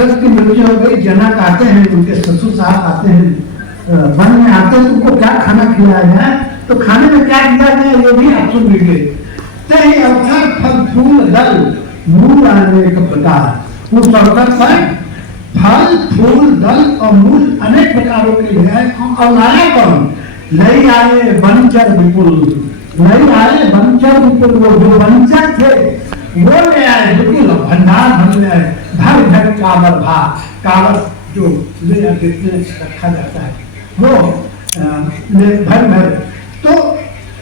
दशरथ की मृत्यु हो गई, जनक आते हैं, उनके ससुर साहब आते हैं, वन में आते हैं, उनको क्या खाना खिलाया जाए, तो खाने में क्या दिया जाए ये भी आप सुन लीजिए। तय अवसर फल फूल दल मूल अनेक प्रकार। उस अवसर पर फल फूल दल और मूल अनेक प्रकारों के लिए और लाया कौन? लई आए वंचर विपुल, लई आए वंचर विपुल, वो जो वंचर थे वो ले आए, विपुल भंडार भर ले आए, भर भर कावर भा, कावर जो ले रखा जाता है वो भर भर। तो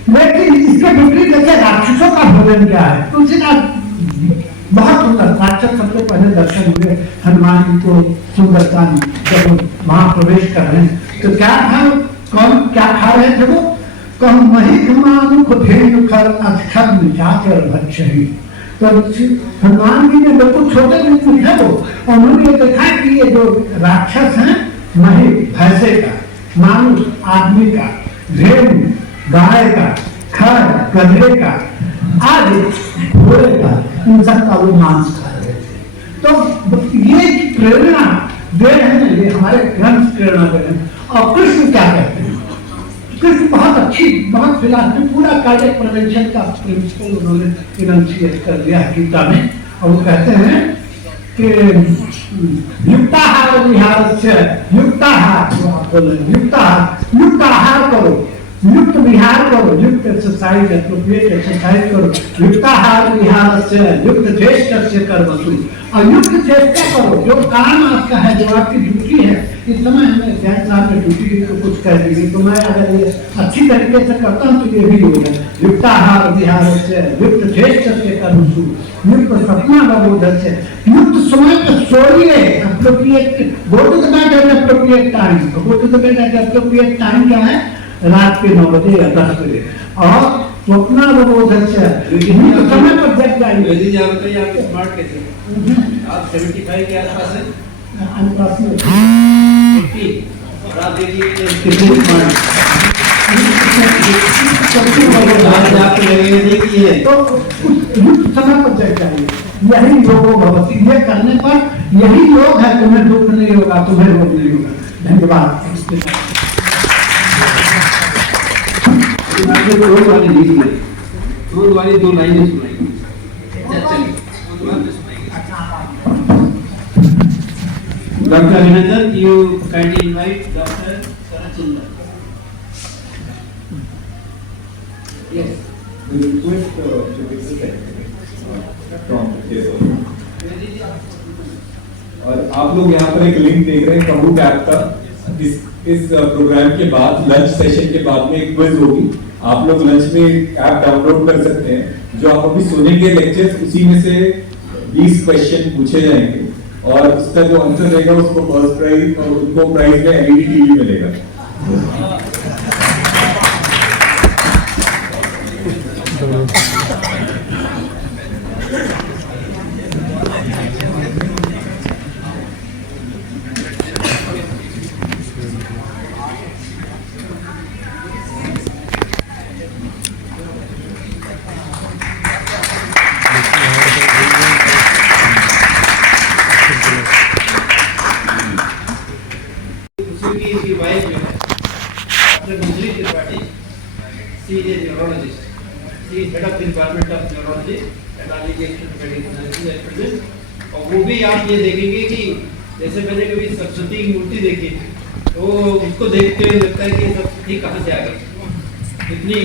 लेकिन इसके विपरीत देखिए राक्षसों का भोजन क्या है। तुलसीदास बहुत सुंदर, राक्षस सबसे पहले दर्शन हुए हनुमान जी को सुंदरता जब वहां प्रवेश कर रहे हैं तो क्या था, कौन क्या खा रहे थे वो? कौन महिष मानु को धेनु खर अक्षर निचाकर भक्षही। तो हनुमान जी ने बिल्कुल छोटे रूप में है वो, और उन्होंने देखा कि ये जो राक्षस हैं महिष भैंसे का, मानुष आदमी का, धेनु गाय का, खर गधे का, आदि घोड़े का, इन सब का वो मांस खा रहे थे। तो ये प्रेरणा दे रहे हैं, ये हमारे ग्रंथ प्रेरणा दे रहे हैं। और कृष्ण क्या कहते हैं? कृष्ण बहुत अच्छी, बहुत फिलहाल पूरा कार्डियक प्रिवेंशन का प्रिंसिपल उन्होंने इनंशिएट कर दिया है गीता में। और वो कहते हैं कि युक्ताहार विहार से, युक्ताहार जो आप बोल रहे हैं, युक्ताहार, युक्त आहार करो, युक्त विहार करो, युक्त एक्सरसाइज, एप्रोप्रिएट एक्सरसाइज करो, युक्ताहार विहार से युक्त चेष्टा से कर वसू, और युक्त चेष्टा करो, जो काम आपका है, जो आपकी ड्यूटी है। इस समय हमें जैन साहब ने ड्यूटी को कुछ कह दी, तो मैं अगर ये अच्छी तरीके से करता हूँ तो ये भी होगा। युक्ताहार विहार से युक्त चेष्टा से कर वसू, युक्त सपना बबोध से, युक्त समय पर सोइए, appropriate, go to the bed at appropriate time. Go to the bed at appropriate time क्या है? रात के 9 बजे या 10 बजे। और स्वप्ना बोध अच्छा समय पर जग जाइए। यदि आप बताइए आप स्मार्ट कैसे आप 75 के आसपास हैं, और आप देखिए कितने स्मार्ट तो समय पर जग जाइए। यही योग भगवती, ये करने पर यही योग है, तुम्हें दुख नहीं होगा, तुम्हें रोग नहीं होगा। धन्यवाद। रोज वाली गीत में रोज वाली 2 लाइनें सुनाई। Doctor Abhinandan, you kindly invite doctor Saralat. Yes, request और आप लोग यहाँ पर एक लिंक देख रहे हैं कबूक ऐप का। इस प्रोग्राम के बाद लंच सेशन के बाद में एक क्विज होगी, आप लोग लंच में ऐप डाउनलोड कर सकते हैं। जो आप अभी सुनेंगे लेक्चर्स, उसी में से 20 क्वेश्चन पूछे जाएंगे और उसका जो आंसर रहेगा उसको फर्स्ट प्राइज और उनको प्राइज में एलईडी टीवी मिलेगा। और वो भी आप ये देखेंगे कि जैसे मैंने कभी सरस्वती की मूर्ति देखी तो उसको देखते हुए लगता है कि सरस्वती कहाँ से आ गई। इतनी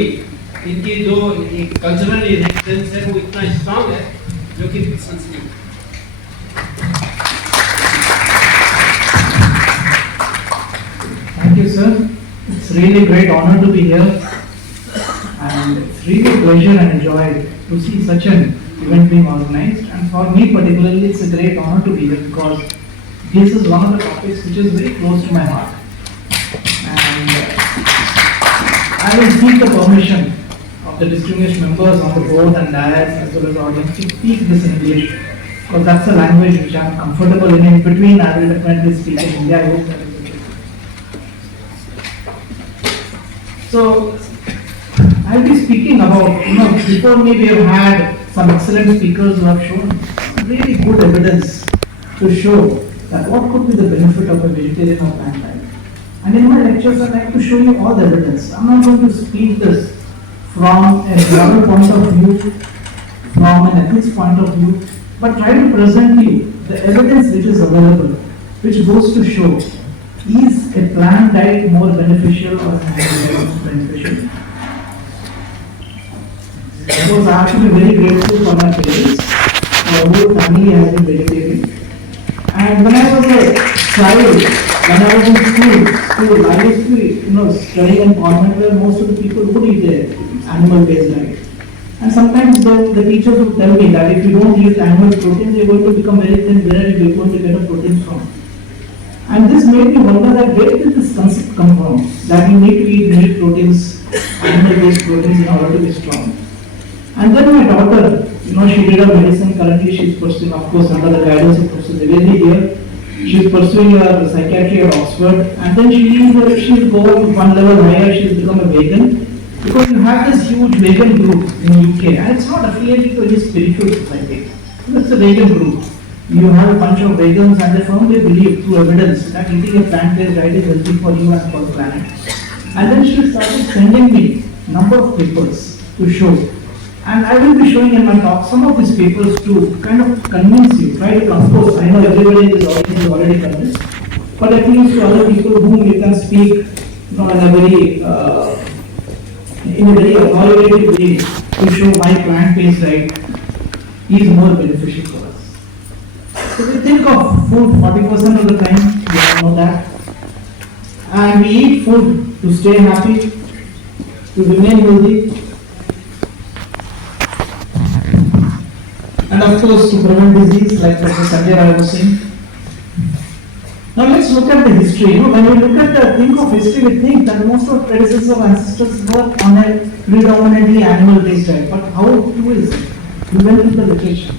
इनकी जो कल्चरल इनहेरिटेंस है वो इतना स्ट्रांग है जो कि Thank you, sir. It's really a great honor to be here, and it's really a pleasure and a joy to see such an event being organized. And for me particularly, it's a great honor to be here because this is one of the topics which is very close to my heart. And I will seek the permission of the distinguished members on the board and dais as well as the audience to speak this in English, because that's the language which I am comfortable in. In between, I will definitely speak in Hindi. I hope that is okay. So, I will be speaking about, before me we have had some excellent speakers who have shown really good evidence to show that what could be the benefit of a vegetarian or plant diet. And in my lectures, I like to show you all the evidence. I'm not going to speak this from a moral point of view, from an ethics point of view, but try to present you the evidence which is available, which goes to show, is a plant diet more beneficial or an animal diet more beneficial? I was actually very grateful for my parents. My whole family has been vegetarian. And when I was a child, when I was in school, I used to, study in convent where most of the people would eat an animal-based diet. And sometimes the teachers would tell me that if you don't eat animal protein, you're going to become very thin. Where are you going to get a protein from? And this made me wonder that where did this concept come from? That you need to eat meat proteins, animal-based proteins in order to be strong. And then my daughter, she did her medicine. Currently, she's pursuing, of course, under the guidance of Professor Devotional here. She's pursuing her psychiatry at Oxford. And then she'll go one level higher. She's become a vegan. Because you have this huge vegan group in UK, and it's not affiliated to any spiritual society. It's a vegan group. You have a bunch of vegans, and they firmly believe through evidence that eating a plant-based diet is healthy for you and for the planet. And then she started sending me a number of papers to show. And I will be showing in my talk some of these papers to kind of convince you, try to compose. I know everybody in this audience is already convinced, but at least to other people whom you can speak in a very authoritative way to show why plant-based diet is more beneficial for us. So we think of food 40% of the time, we all know that. And we eat food to stay happy, to remain healthy, and of course to prevent disease, like Professor Sanjay Rai was saying. Now let's look at the history. When we look at think of history, we think that most of predecessors of ancestors were on a predominantly animal-based diet. But how true is it? We went into the literature.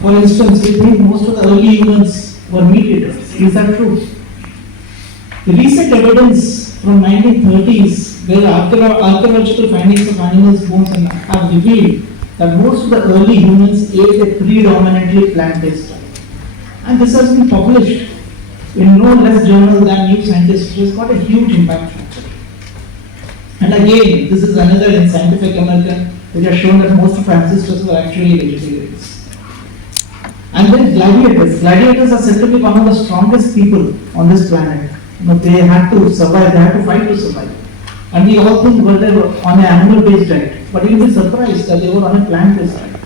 For instance, we think most of the early humans were meat eaters. Is that true? The recent evidence from 1930s, where archaeological findings of animals' bones have revealed that most of the early humans ate a predominantly plant-based diet. And this has been published in no less journal than New Scientist, which has got a huge impact factor. And again, this is another in Scientific American, which has shown that most of our ancestors were actually vegetarians. And then gladiators. Gladiators are said to be one of the strongest people on this planet. They had to survive, they had to fight to survive. And we all think they were on an animal-based diet. But you'll be surprised that they were on a plant-based diet.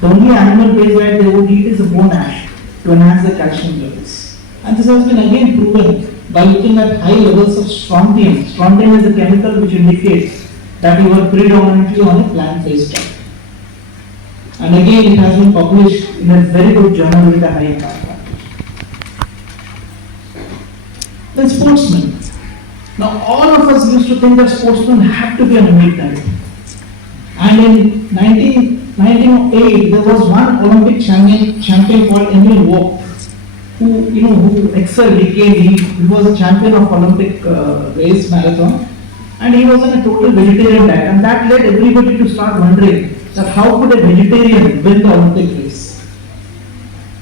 The only animal-based diet they would eat is a bone ash to enhance their calcium levels. And this has been again proven by looking at high levels of strontium. Strontium is a chemical which indicates that you were predominantly on a plant-based diet. And again, it has been published in a very good journal with a high impact factor. Then sportsmen. Now, all of us used to think that sportsmen have to be on a meat diet. And in 1908, there was one Olympic champion called Emil Walk, who excelled. He was a champion of Olympic race marathon, and he was on a total vegetarian diet, and that led everybody to start wondering that how could a vegetarian win the Olympic race.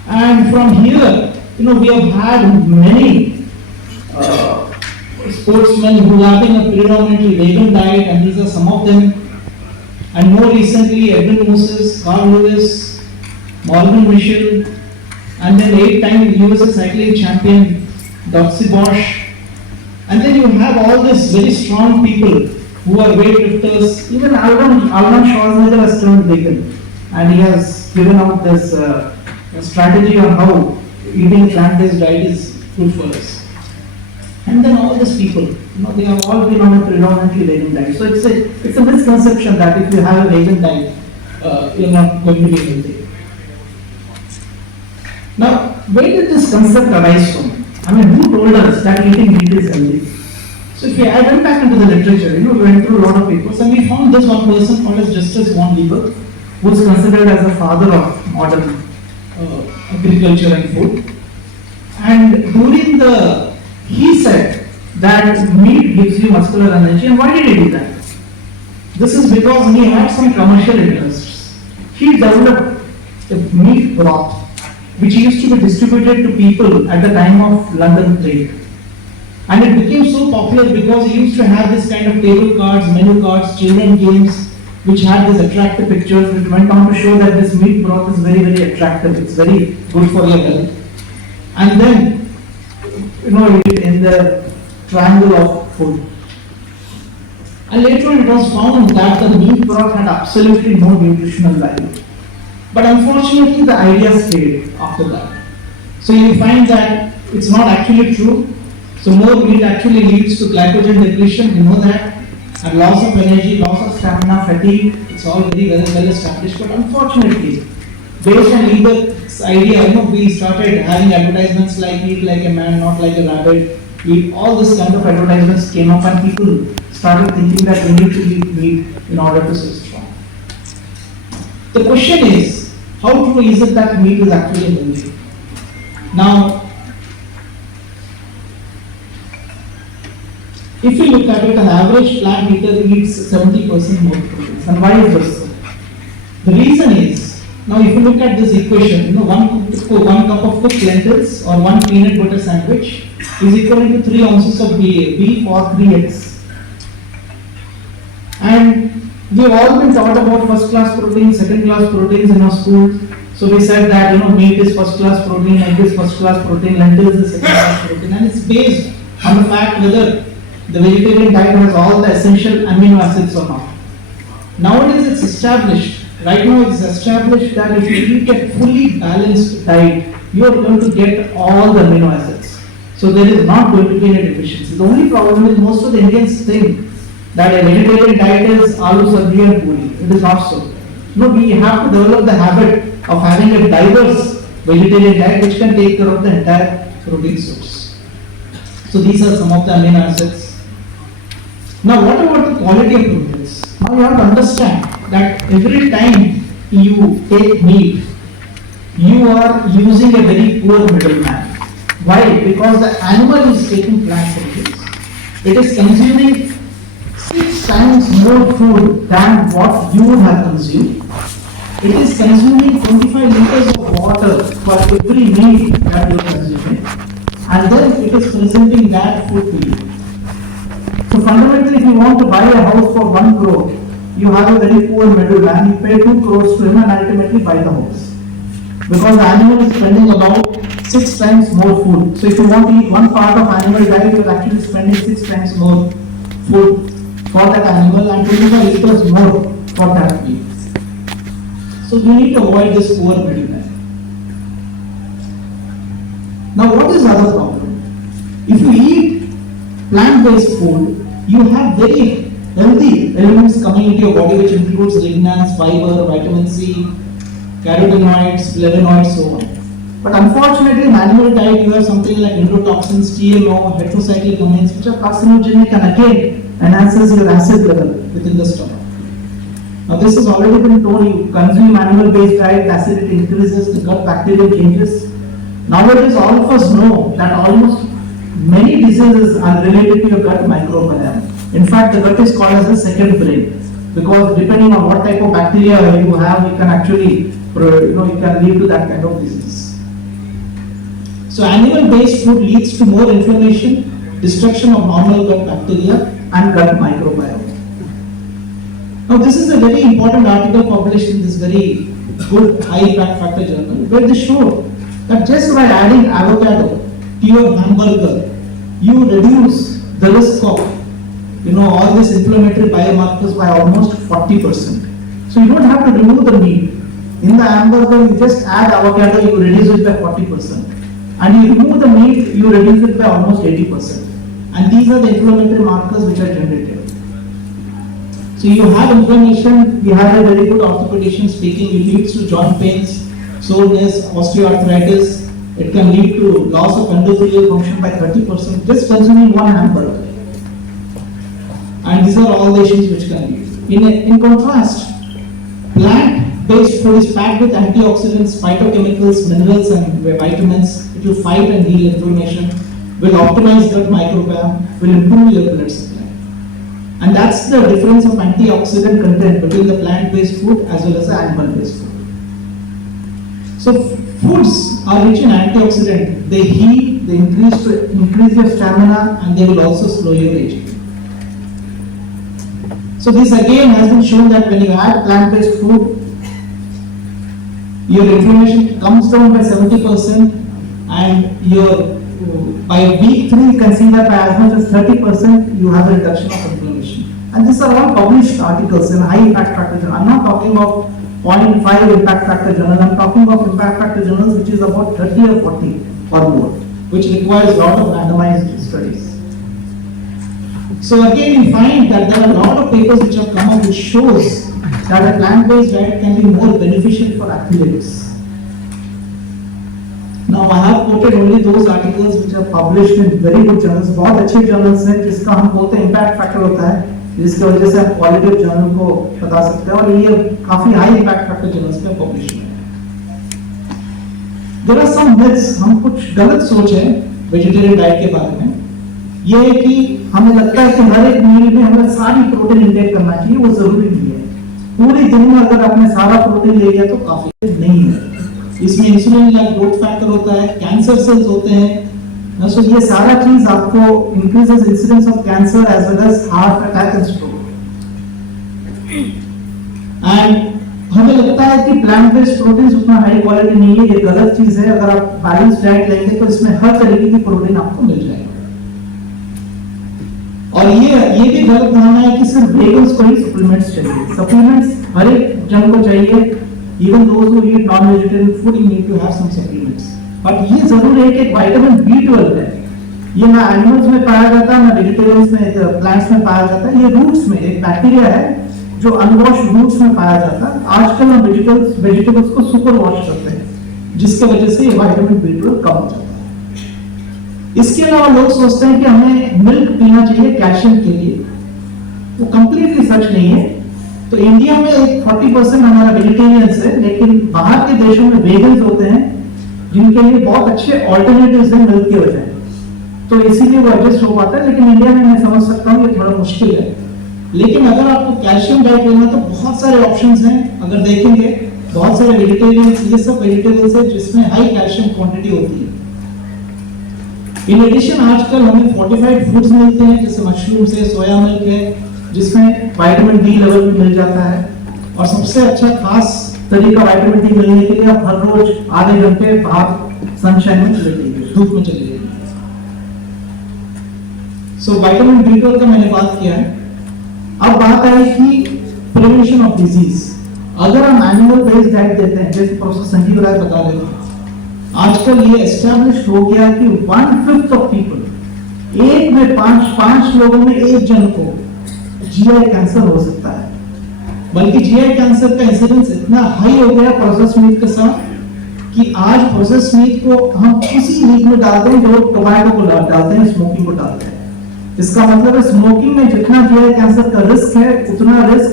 And from here, we have had many sportsmen who are having a predominantly vegan diet, and these are some of them. And more recently, Edwin Moses, Carl Lewis, Morgan Mitchell, and then 8-time USA cycling champion Doxy Bosch. And then you have all these very strong people who are weightlifters. Even Arnold Schwarzenegger has turned vegan, and he has given out this strategy on how eating plant-based diet is good for us. And then all these people, they have all been on a predominantly vegan diet. So it's a misconception that if you have a vegan diet, you're not going to be healthy. Now, where did this concept arise from? Who told us that eating meat is healthy? So I went back into the literature, we went through a lot of papers, and we found this one person called as Justus von Liebig, who is considered as the father of modern agriculture and food. And he said that meat gives you muscular energy. And why did he do that? This is because he had some commercial interests. He developed a meat broth which used to be distributed to people at the time of London Plague. And it became so popular because it used to have this kind of table cards, menu cards, children games, which had these attractive pictures, which went on to show that this meat broth is very, very attractive. It's very good for your health. And then, in the triangle of food. And later on it was found that the meat broth had absolutely no nutritional value. But unfortunately the idea stayed after that. So you find that it's not actually true. So more meat actually leads to glycogen depletion, you know that, and loss of energy, loss of stamina, fatigue, it's all very well established. But unfortunately, based on this idea, we started having advertisements like eat like a man, not like a rabbit. All this kind of advertisements came up and people started thinking that we need to eat meat in order to stay strong. The question is, how true is it that meat is actually healthy? Now, if you look at it, an average plant eater eats 70% more proteins. And why is this so? The reason is, now if you look at this equation, one cup of cooked lentils or one peanut butter sandwich is equivalent to 3 ounces of beef or 3 eggs. And we've all been taught about first class proteins, second class proteins in our schools. So we said that meat is first class protein, egg is first class protein, lentils is second class protein, and it's based on the fact whether the vegetarian diet has all the essential amino acids or not. Nowadays it's established, right now it's established that if you eat a fully balanced diet, you are going to get all the amino acids. So there is not going to be any deficiency. The only problem is most of the Indians think that a vegetarian diet is aloo sabji and puri. It is not so. We have to develop the habit of having a diverse vegetarian diet which can take care of the entire protein source. So these are some of the amino acids. Now what about the quality of proteins? Now you have to understand that every time you take meat, you are using a very poor middleman. Why? Because the animal is taking plant proteins. It is consuming 6 times more food than what you would have consumed. It is consuming 25 liters of water for every meal that you are consuming. And then it is presenting that food to you. So fundamentally, if you want to buy a house for 1 crore, you have a very poor middleman, you pay 2 crores to him and ultimately buy the house. Because the animal is spending about 6 times more food. So if you want to eat one part of animal diet, you are actually spending 6 times more food for that animal and 25 liters more for that meal. So you need to avoid this poor middleman. Now what is the other problem? If you eat plant-based food, you have very healthy elements coming into your body which includes lignans, fiber, vitamin C, carotenoids, flavonoids, so on. But unfortunately in animal diet you have something like endotoxins, TMO, heterocyclic amines which are carcinogenic and again enhances your acid level within the stomach. Now this has already been told, you consume animal-based diet, acidity increases, the gut bacterial changes. Nowadays all of us know that almost many diseases are related to your gut microbiome. In fact, the gut is called as the second brain because depending on what type of bacteria you have, you can actually, you can lead to that kind of disease. So animal-based food leads to more inflammation, destruction of normal gut bacteria and gut microbiome. Now this is a very important article published in this very good high impact factor journal where they show that just by adding avocado to your hamburger, you reduce the risk of all these inflammatory biomarkers by almost 40%. So you don't have to remove the meat. In the hamburger, you just add avocado, you reduce it by 40%. And you remove the meat, you reduce it by almost 80%. And these are the inflammatory markers which are generated. So you have inflammation, we have a very good orthopedician speaking, it leads to joint pains, soreness, osteoarthritis. It can lead to loss of endothelial function by 30% just consuming one hamburger. And these are all the issues which can lead. In contrast, plant-based food is packed with antioxidants, phytochemicals, minerals and vitamins. It will fight and heal inflammation, will optimize gut microbiome, will improve your blood supply. And that's the difference of antioxidant content between the plant-based food as well as the animal-based food. So foods are rich in antioxidant. They heal, they increase your stamina, and they will also slow your aging. So this again has been shown that when you add plant-based food, your inflammation comes down by 70%, and your by week 3 you can see that by as much as 30% you have a reduction of inflammation. And these are all published articles in high impact factor journal. I'm not talking about 0.5 impact factor journal. I'm talking of impact factor journals which is about 30 or 40 or more, which requires a lot of randomized studies. So again, we find that there are a lot of papers which have come up which shows that a plant-based diet can be more beneficial for athletes. Now I have quoted only those articles which are published in very good journals. बहुत अच्छे journals हैं जिसका हम बोलते हैं impact factor होता है, जिसकी वजह से आप quality of journal को बता सकते हैं, और ये काफी high impact factor journals में publish हुए हैं. There are some myths, हम कुछ गलत सोच है vegetarian diet के बारे में. ये है कि हमें लगता है कि हर एक मील में हमें सारी प्रोटीन इंटेक करना चाहिए, वो जरूरी नहीं है. पूरे दिन में अगर आपने सारा प्रोटीन ले लिया तो काफी नहीं है. इसमें इंसुलिन लाइक ग्रोथ फैक्टर होता है, कैंसर सेल्स होते हैं, सो ये सारा चीज आपको increases incidence of cancer as well as heart attack and stroke. And हमें लगता है कि प्लांट बेस्ड प्रोटीन उतना हाई क्वालिटी नहीं है, ये गलत चीज है. अगर आप बैलेंस डाइट लेंगे तो इसमें हर तरीके की प्रोटीन आपको मिल जाएगा. और ये भी गलत धारणा है कि सिर्फ वेगन्स को ही सप्लीमेंट्स चाहिए. सप्लीमेंट्स हर एक जन को चाहिए. Even those who eat non-vegetarian food, you need to have some supplements. But ये जरूर है कि एक विटामिन B12 है. ये ना एनिमल्स में पाया जाता है, ना वेजिटेरियंस में, प्लांट्स में पाया जाता है. ये रूट्स में एक बैक्टीरिया है जो अनवॉश रूट्स में पाया जाता है. आजकल हम वेजिटेबल्स को सुपर वॉश करते हैं, जिसके वजह से ये विटामिन B12 कम हो जाता है. इसके अलावा लोग सोचते हैं कि हमें मिल्क पीना चाहिए कैल्शियम के लिए. वो कंप्लीटली सच नहीं है. तो इंडिया में एक 40% हमारा वेजिटेरियंस है, लेकिन बाहर के देशों में वेगन्स होते हैं जिनके लिए बहुत अच्छे ऑल्टरनेटिव्स हैं मिल्क के बजाय. तो इसीलिए वो एडजस्ट हो पाता है. लेकिन इंडिया में मैं समझ सकता हूँ ये थोड़ा मुश्किल है. लेकिन अगर आपको कैल्शियम डाइट लेना तो बहुत सारे ऑप्शंस हैं. अगर देखेंगे बहुत सारे वेजिटेरियंस, ये सब वेजिटेबल्स है जिसमें हाई कैल्शियम क्वांटिटी होती है. इन एडिशन आजकल हमें फोर्टिफाइड फूड्स मिलते हैं, जैसे मशरूम से, सोया मिल्क है जिसमें विटामिन डी लेवल भी मिल जाता है. और सबसे अच्छा खास तरीका विटामिन डी मिलने के लिए आप हर रोज आधे घंटे बाहर सनशाइन में चले जाइए, धूप में चले जाइए. सो विटामिन B12 का मैंने बात किया है. अब बात आई कि प्रिवेंशन ऑफ डिजीज. अगर हम एनिमल बेस्ड डाइट देते हैं, जैसे प्रोफेसर संजीव राय बता रहे थे, आजकल ये एस्टैब्लिश हो गया कि 1/5 ऑफ पीपल, एक में पांच लोगों में एक जन को जीआई कैंसर हो सकता है. बल्कि जीआई कैंसर का इंसिडेंस इतना हाई हो गया प्रोसेस्ड मीट के साथ कि आज प्रोसेस्ड मीट को हम उसी मीट में डालते हैं जो टोबैको को डालते हैं, स्मोकिंग को डालते हैं. इसका मतलब है स्मोकिंग में जितना जीआई कैंसर का रिस्क है उतना रिस्क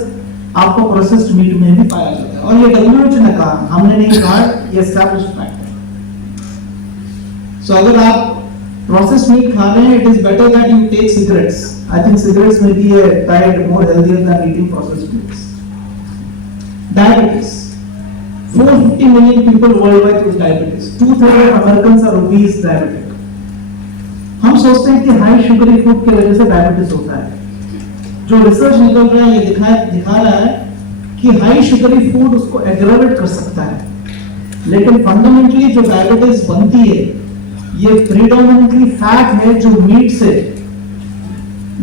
आपको प्रोसेस्ड मीट में भी पाया जाता है. और ये WHO ने कहा, हमने नहीं कहा, ये एस्टैब्लिश्ड फैक्ट है. सो अगर आप प्रोसेस्ड मीट खा रहे हैं, it is better that you take cigarettes. I think cigarettes may be a diet more healthier than eating processed meats. Diabetes. 450 million people worldwide with diabetes. 2/3 of Americans are obese diabetic. हम सोचते हैं कि high sugary food की वजह से diabetes होता है. जो रिसर्च निकल रहा है ये दिखा रहा है कि हाई शुगरी फूड उसको एग्रावेट कर सकता है. लेकिन फंडामेंटली जो डायबिटीज बनती है ये प्रीडोमिनेंटली फैट है जो मीट से,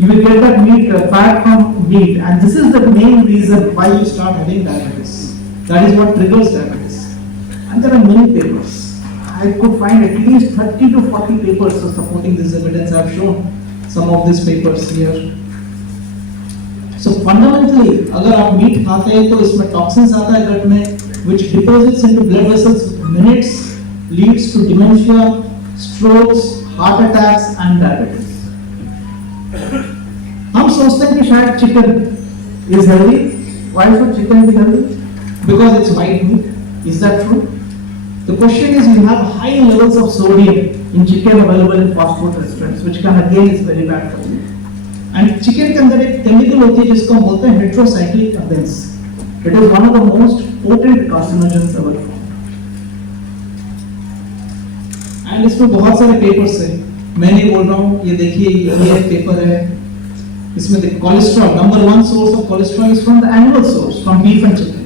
you will get that meat fat from meat, and this is the main reason why you start having diabetes. That is what triggers diabetes. And there are many papers. I could find at least 30 to 40 papers supporting this evidence. I have shown some of these papers here. So fundamentally, अगर आप meet खाते हैं तो इसमें toxins आता है गट में, which deposits into blood vessels in minutes, leads to dementia, strokes, heart attacks and diabetes. हम सोचते हैं कि शायद chicken is healthy. Why should chicken be healthy? Because it's white meat. Is that true? The question is, you have high levels of sodium in chicken available in fast food restaurants, which can again is very bad for you. And chicken के अंदर एक chemical होती है जिसको हम बोलते हैं heterocyclic condense. It is one of the most potent carcinogens ever found. And इसमें बहुत सारे पेपर्स हैं, मैं नहीं बोल रहा हूँ, ये देखिए ये पेपर है, इसमें देखिए cholesterol, number 1 source of cholesterol is from the animal source, from beef and chicken.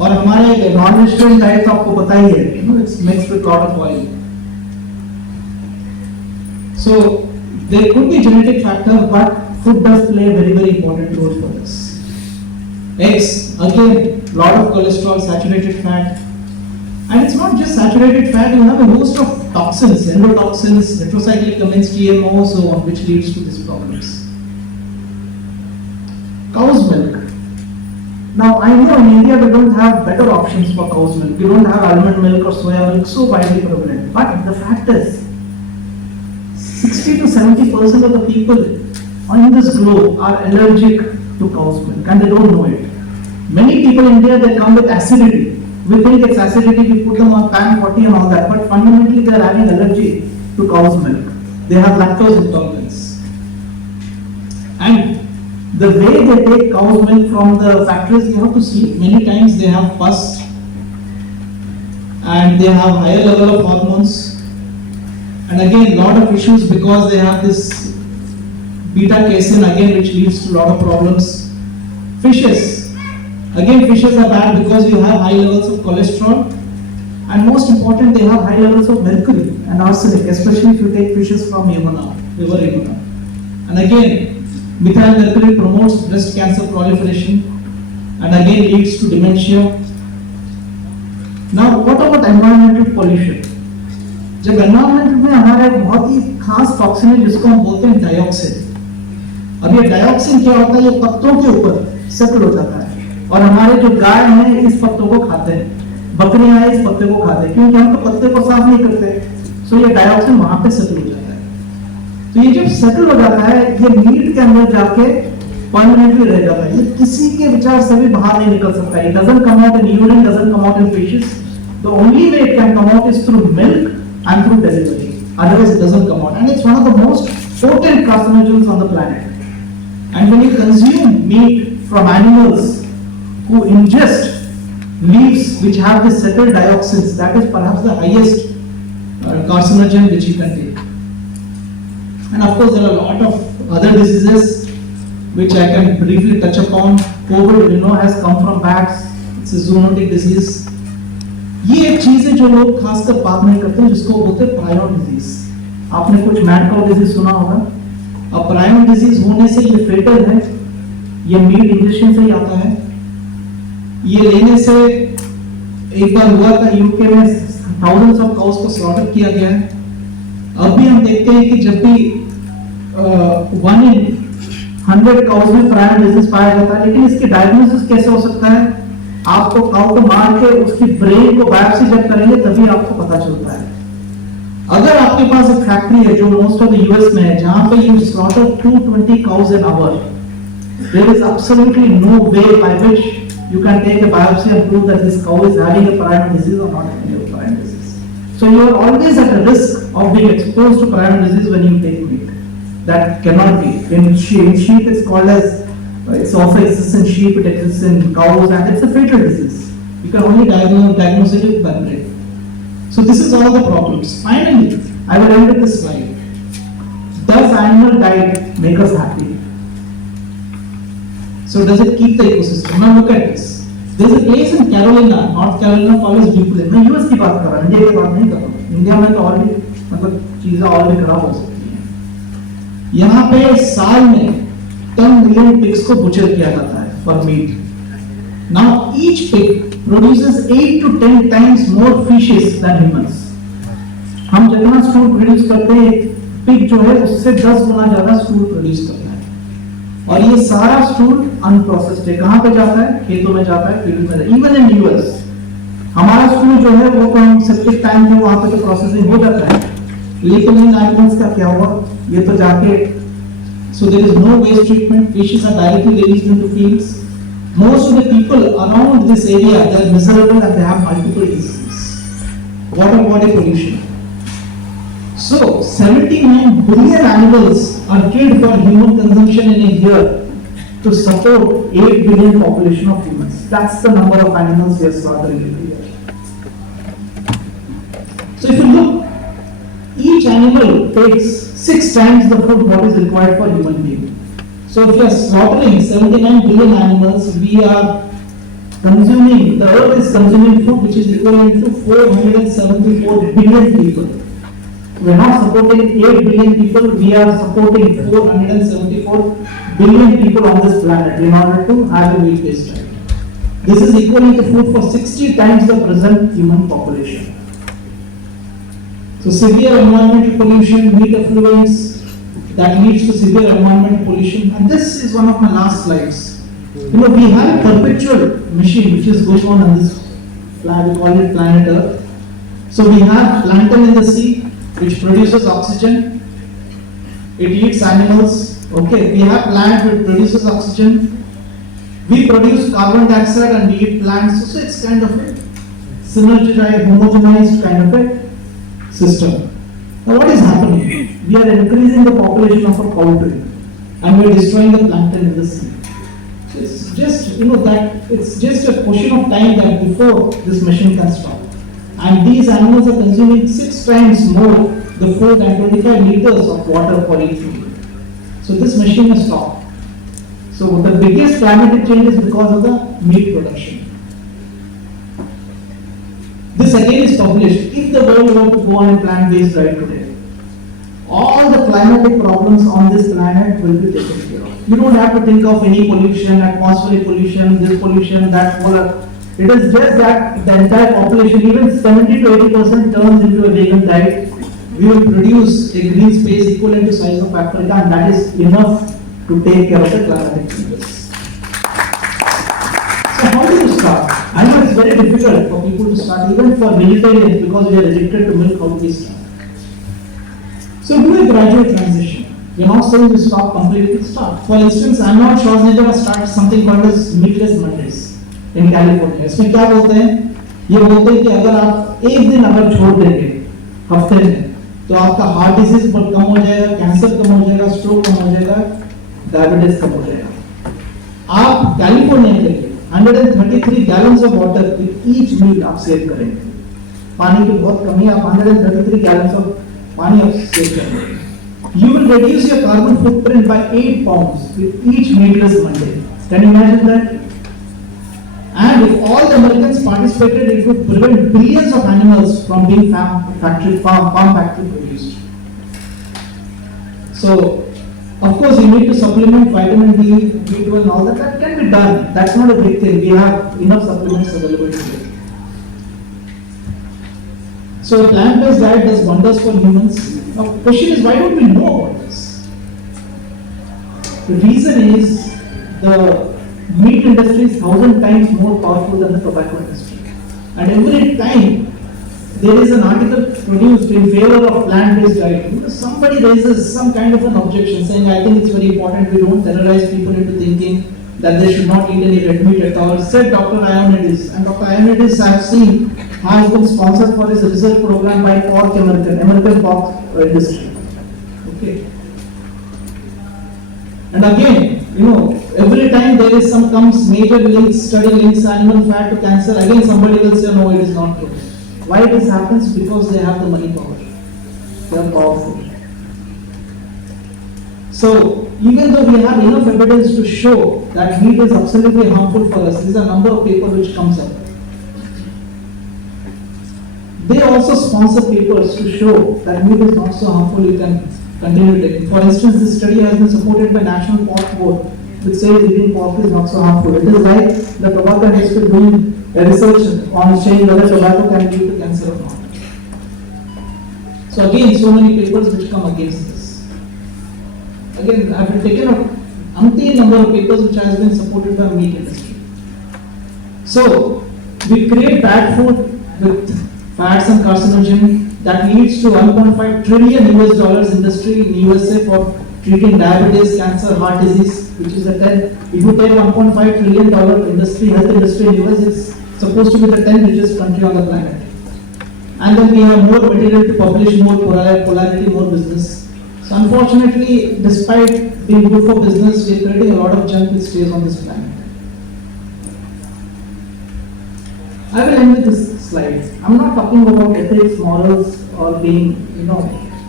और हमारे नॉन वेजिटेरियन डाइट तो आपको पता ही है, you know it's mixed with lot of oil. So there could be genetic factor, but food does play a very important role for this. Eggs, again, lot of cholesterol, saturated fat, and it's not just saturated fat. You have a host of toxins, endotoxins, retrocyclic comments, GMO, so on, which leads to these problems. Cow's milk. Now I know in India we don't have better options for cow's milk. We don't have almond milk or soya milk so widely prevalent. But the fact is, 60 to 70% of the people on this globe are allergic to cow's milk and they don't know it. Many people in India, they come with acidity. We think it's acidity, we put them on pan 40 and all that, but fundamentally they are having allergy to cow's milk. They have lactose intolerance. And the way they take cow's milk from the factories, you have to see, many times they have pus and they have higher level of hormones. And again, lot of issues because they have this beta casein again, which leads to lot of problems. Fishes, again, fishes are bad because you have high levels of cholesterol, and most important, they have high levels of mercury and arsenic, especially if you take fishes from Yamuna, river Yamuna. And again, methyl mercury promotes breast cancer proliferation, and again leads to dementia. Now, what about environmental pollution? जब environment में हमारा एक बहुत ही खास toxin है जिसको हम बोलते हैं डाइऑक्सिन। अब ये डाइऑक्सिन क्या होता है, ये पत्तों के ऊपर सेटल हो जाता है और हमारे जो गाय हैं इस पत्तों को खाते हैं, बकरियां हैं इस पत्ते को खाते हैं, क्योंकि हम तो पत्ते को साफ नहीं करते, सो ये डाइऑक्सिन वहां पे सेटल हो जाता है। तो ये जब सेटल हो जाता है, ये मीट के अंदर जाके परमानेंटली रह जाता है, ये किसी के विचार से भी बाहर नहीं निकल सकता। It doesn't come out in urine, doesn't come out in fishes, the only way it can come out is through milk and through delivery, otherwise it doesn't come out, and it's one of the most potent carcinogens on the planet. And when you consume meat from animals who ingest leaves which have this settled dioxins, that is perhaps the highest carcinogen which you can take. And of course there are a lot of other diseases which I can briefly touch upon. COVID, you know, has come from bats. It's a zoonotic disease. ये एक चीज है जो लोग खासकर बात नहीं करते, जिसको बोलते हैं प्रायोन डिजीज। आपने कुछ मैड काउ डिजीज सुना होगा। अब प्रायोन डिजीज होने से ये फेटल है, ये मीट इंजेक्शन से ही आता है। ये लेने से एक बार हुआ था यूके में, थाउजेंड्स ऑफ काउस को स्लॉटर किया गया है। अब भी हम देखते हैं कि जब भी 1 in 100 काउस में प्रायोन डिजीज पाया जाता है, लेकिन इसकी डायग्नोसिस कैसे हो सकता है? आपको काउ को मार के उसकी ब्रेन को बायोप्सी जब करेंगे तभी आपको पता चलता है। अगर आपके पास एक फैक्ट्री है जो मोस्ट ऑफ द यूएस में है, जहां पे you slaughter 220 cows an hour, there is absolutely no way by which you can take a biopsy and prove that this cow is having a prion disease or not having a prion disease. So you are always at the risk of being exposed to prion disease when you take meat. That cannot be. In sheep it's called as it's also exists in sheep, it exists in cows, and it's a fatal disease. You can only diagnose it with blood drain. So this is all the problems. Finally, I will end with this slide. Does animal diet make us happy? So does it keep the ecosystem? Now look at this. There is a place in Carolina, North Carolina, called as Duplin. मैं US की बात कर रहा हूँ, India की बात नहीं कर रहा हूँ। इंडिया में तो और भी मतलब चीजें और भी खराब हो सकती हैं। यहाँ पे साल में 10 million pigs को butcher किया जाता है for meat. Now each pig produces 8 to 10 times more fishes than humans. हम जितना stool produce करते हैं, pig जो है उससे 10 गुना ज्यादा stool produce करता है। और ये सारा stool unprocessed है। कहाँ पे जाता है? खेतों में जाता है, field में जाता है। Even in US, हमारा stool जो है वो तो हम septic tank है, वहाँ पे तो processing हो जाता है। लेकिन इन animals का क्या हुआ? ये तो जाके so there is no waste treatment, fishes are directly released into fields. Most of the people around this area, they are miserable and they have multiple diseases. Water body pollution. So 79 billion animals are killed for human consumption in a year to support 8 billion population of humans. That's the number of animals we are slaughtering every year. So if you look each animal takes 6 times the food what is required for human being. So if you are slaughtering 79 billion animals, we are consuming, the earth is consuming food which is equivalent to 474 billion people. We are not supporting 8 billion people, we are supporting 474 billion people on this planet in order to have a meat-based diet. This is equivalent to food for 60 times the present human population. So severe environmental pollution, meat effluents, that leads to severe environmental pollution. And this is one of my last slides. We have a perpetual machine which is going on this planet, we call it planet Earth. So we have plankton in the sea which produces oxygen. It eats animals. Okay, we have plant which produces oxygen. We produce carbon dioxide and we eat plants. So it's kind of a synergized, homogenized kind of a system. Now what is happening? We are increasing the population of our poultry and we are destroying the plankton in the sea. So it's just, that it's just a question of time that before this machine can stop. And these animals are consuming 6 times more the food and 25 liters of water for each meal. So this machine has stopped. So the biggest climatic change is because of the meat production. This again is published. If the world were to go on a plant-based diet today, all the climatic problems on this planet will be taken care of. You don't have to think of any pollution, atmospheric pollution, this pollution, that polar. It is just that the entire population, even 70 to 80% turns into a vegan diet. We will produce a green space equivalent to size of Africa, and that is enough to take care of the climatic changes. So how do you start? I know it's very difficult for people to start, even for vegetarians, because we are addicted to milk. How do we start? So do a gradual transition. We are not saying to stop completely, start. For instance, Arnold Schwarzenegger has started something called as meatless Mondays in California. इसमें क्या बोलते हैं? ये बोलते हैं कि अगर आप एक दिन अगर छोड़ देंगे हफ्ते में, तो आपका हार्ट डिजीज कम हो जाएगा, कैंसर कम हो जाएगा, स्ट्रोक कम हो जाएगा, डायबिटीज कम हो जाएगा. आप कैलिफोर्निया के लिए 133 gallons of water with each meal आप सेव करेंगे. पानी की बहुत कमी, आप 133 gallons of पानी आप सेव करेंगे. You will reduce your carbon footprint by 8 pounds with each meatless Monday. Can you imagine that? And if all the Americans participated, it would prevent billions of animals from being farm factory produced. So, of course, you need to supplement vitamin D, B12 and all that. That can be done. That's not a big thing. We have enough supplements available today. So, a plant-based diet does wonders for humans. Now, the question is, why don't we know about this? The reason is the meat industry is 1,000 times more powerful than the tobacco industry. And every time there is an article produced in favor of plant-based diet, somebody raises some kind of an objection saying, I think it's very important we don't terrorize people into thinking that they should not eat any red meat at all. Said Dr. Ioannidis. And Dr. Ioannidis, I have seen, has been sponsored for his research program by American pork industry. Okay. And again, every time there is some comes major links, study links animal fat to cancer, again somebody will say, no, it is not true. Why this happens? Because they have the money power. They are powerful. So, even though we have enough evidence to show that meat is absolutely harmful for us, these are a number of papers which comes up. They also sponsor papers to show that meat is not so harmful, you can continue taking. For instance, this study has been supported by National Pork Board, which says eating pork is not so harmful. It is like the tobacco industry doing a research on saying whether tobacco can lead to cancer or not. So again, so many papers which come against this. Again, I have taken an umpteen number of papers which has been supported by the meat industry. So, we create bad food with fats and carcinogen that leads to 1.5 trillion US dollars industry in USA for treating diabetes, cancer, heart disease, which is the 10. If you take 1.5 trillion dollar industry, health industry in US, it's supposed to be the 10th richest country on the planet. And then we have more material to publish, more polarity, more business. So unfortunately, despite being good for business, we are creating a lot of junk which stays on this planet. I will end with this slide. I'm not talking about ethics, morals, or being,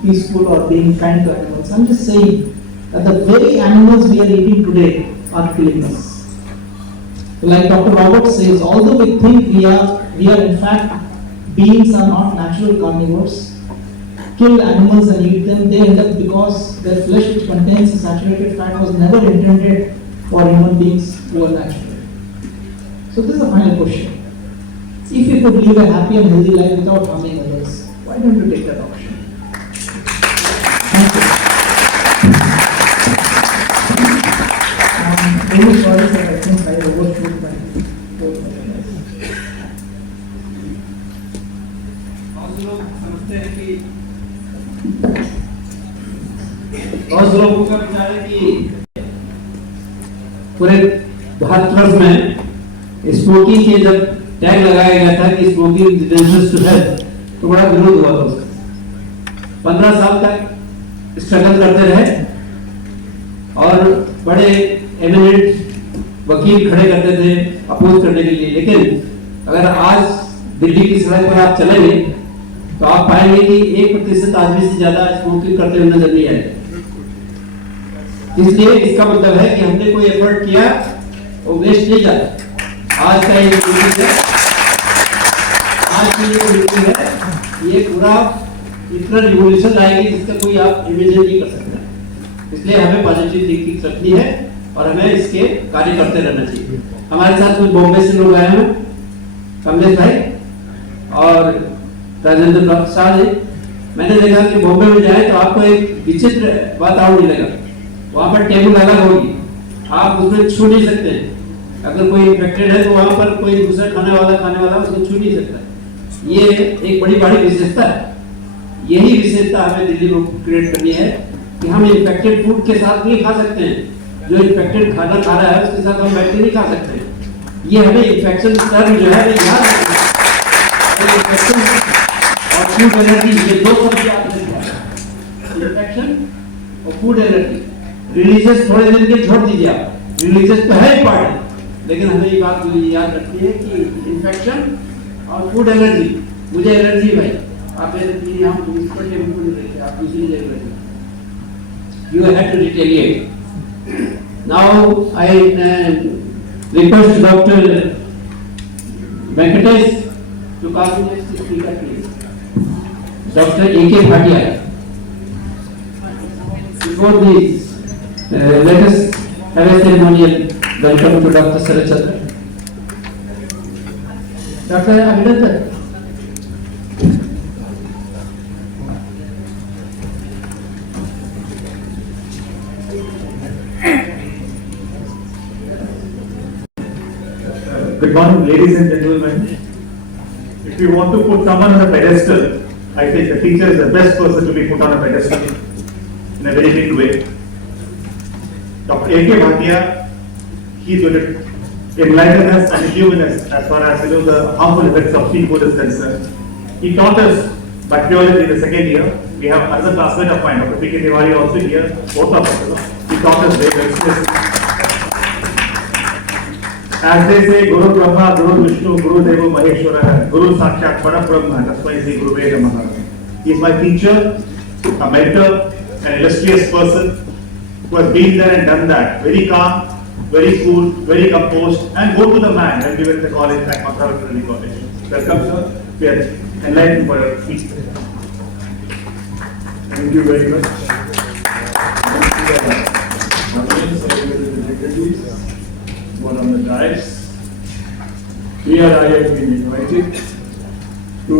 peaceful or being kind to animals. I'm just saying that the very animals we are eating today are killing us. Like Dr. Roberts says, although we think we are in fact beings are not natural carnivores, kill animals and eat them, they end up because their flesh which contains saturated fat was never intended for human beings who are natural. So this is a final question. If you could live a happy and healthy life without harming others, why don't you take that option? Thank you. I'm very sorry that I think I overshot my बहुत से लोगों का विचार है कि पूरे भारतवर्ष में smoking के जब टैग लगाया गया था कि स्मोकिंग डेंजरस टू हेल्थ, तो बड़ा विरोध हुआ था उसका। 15 साल तक स्ट्रगल करते रहे और बड़े एमिनेंट वकील खड़े करते थे अपोज करने के लिए, लेकिन अगर आज दिल्ली की सड़क पर आप चलेंगे तो आप पाएंगे कि 1% आदमी से ज्यादा स्मोकिंग करते हुए नजर नहीं आएगा। इसलिए इसका मतलब है कि हमने कोई एफर्ट किया वो वेस्ट नहीं जाता। आज का ये मीटिंग है, आज की ये मीटिंग है, ये पूरा इतना रिवोल्यूशन लाएगी जिसका कोई आप इमेजिन नहीं कर सकते। इसलिए हमें पॉजिटिव थिंकिंग रखनी है और हमें इसके कार्य करते रहना चाहिए। हमारे साथ कुछ बॉम्बे से लोग आए हैं, कमलेश भाई और राजेंद्र शाह जी। मैंने देखा कि बॉम्बे में जाए तो आपको एक विचित्र वातावरण मिलेगा। वहाँ पर टेबल अलग होगी, आप उसमें छू नहीं सकते। अगर कोई इन्फेक्टेड है तो वहाँ पर कोई दूसरा खाने वाला उसको छू नहीं सकता। ये एक बड़ी विशेषता है। यही विशेषता हमें दिल्ली में क्रिएट करनी है कि हम इन्फेक्टेड फूड के साथ नहीं खा सकते हैं। जो इन्फेक्टेड खाना खा रहा है उसके साथ हम बैठ के नहीं खा सकते। ये हमें इन्फेक्शन स्तर जो है याद रखना और फूड एलर्जी, ये दो शब्द याद रखना। इन्फेक्शन और फूड एलर्जी। रिलीजियस थोड़े दिन के छोड़ दीजिए आप, रिलीजियस तो है पार्ट, लेकिन हमें ये बात याद रखनी है कि इन्फेक्शन और फूड एलर्जी। मुझे एलर्जी भाई, आप एलर्जी हम इस पर टेबल पर नहीं देते, आप दूसरी जगह रहते। You have to retaliate. Now I request Dr. Venkatesh to come to next speaker, please. Dr. A.K. Bhatia. Before this, let us have a ceremonial welcome to Dr. Sarachandra. Dr. Abhinandan. Good morning, ladies and gentlemen. If you want to put someone on a pedestal, I think the teacher is the best person to be put on a pedestal in a very big way. Dr. A.K. Bhatia, he is going to enlighten us and illumine us as far as the harmful effects of street food is concerned. He taught us bacteriology in the second year. We have another classmate of mine, Dr. P.K. Tiwari, also here, both of us. He taught us very well. As they say, Guru Brahma, Guru Vishnu, Guru Deva Maheshwara, Guru Sakshat Parabrahma, that's why I say Guru Veda Namaha. He is my teacher, a mentor, an illustrious person who has been there and done that. Very calm, very cool, very composed, and go to the man when we were in the college at Mathura College. Welcome, sir. We are enlightened for your speech. Thank you very much. One on the dais. Here I have been invited to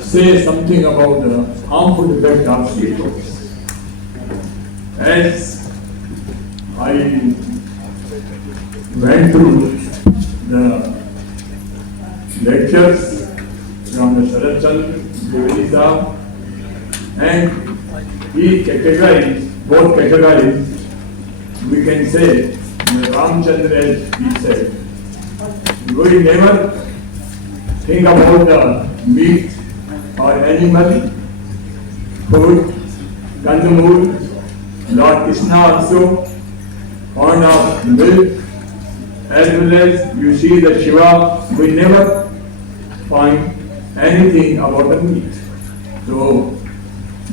say something about the harmful effect of street foods. As I went through the lectures from the सरलत, Devotional, and each category, both categories, we can say, Ramchandra, as he said, we never think about the meat or animal food, Kandamur. Lord Krishna also fond of milk, as well as you see the Shiva, we never find anything about the meat. So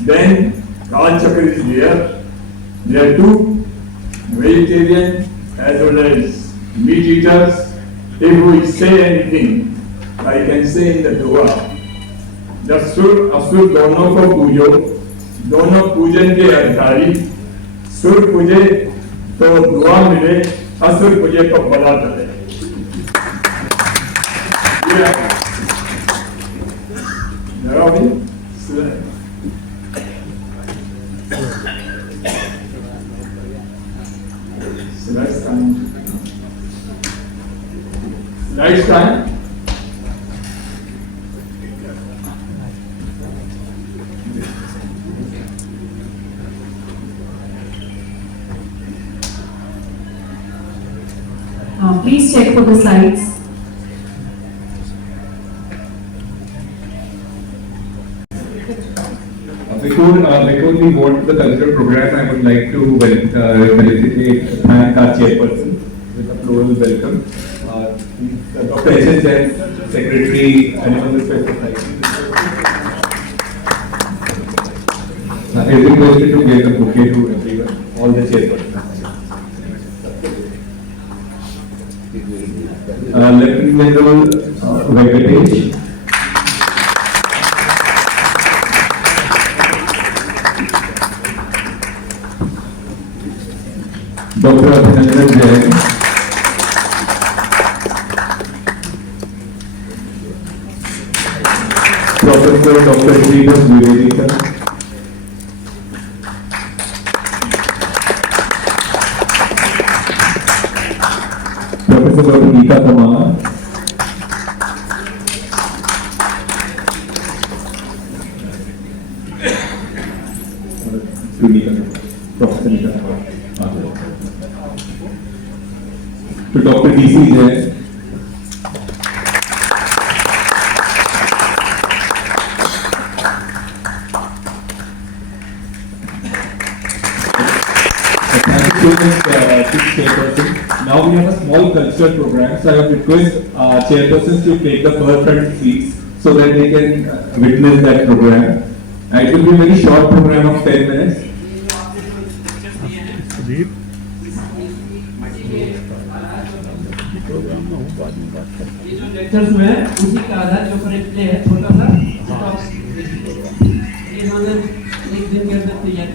then Kal Chakra is there. There are two vegetarian as well as meat eaters. If we say anything, I can say in the dua, the सुर असुर दोनों को पूजो, दोनों पूजन के अधिकारी, सुर पूजे तो दुआ मिले, असुर पूजे तो बला चले। Next time. Please check for the slides. Before we go to the cultural program, I would like to felicitate, thank our chairperson with a floral welcome. Dr. H.S. Jain, Secretary, Animal Welfare Society. Is requested to give the bouquet to everyone, all the chairpersons. Lieutenant General Venkatesh. Dr. Abhinandan Jain. Professor Dr. Sridhar Dwivedi. Professor Dr. Geeta Kumar. Professor Geeta Kumar. To Dr. D.C. Jain. Now we have a small cultural program, so I would request chairpersons to take the front seats so that they can witness that program. And it will be a very short program of 10 minutes. ये जो lectures में है उसी का आधार के ऊपर एक play है छोटा सा, ये मतलब एक दिन के अंदर तैयार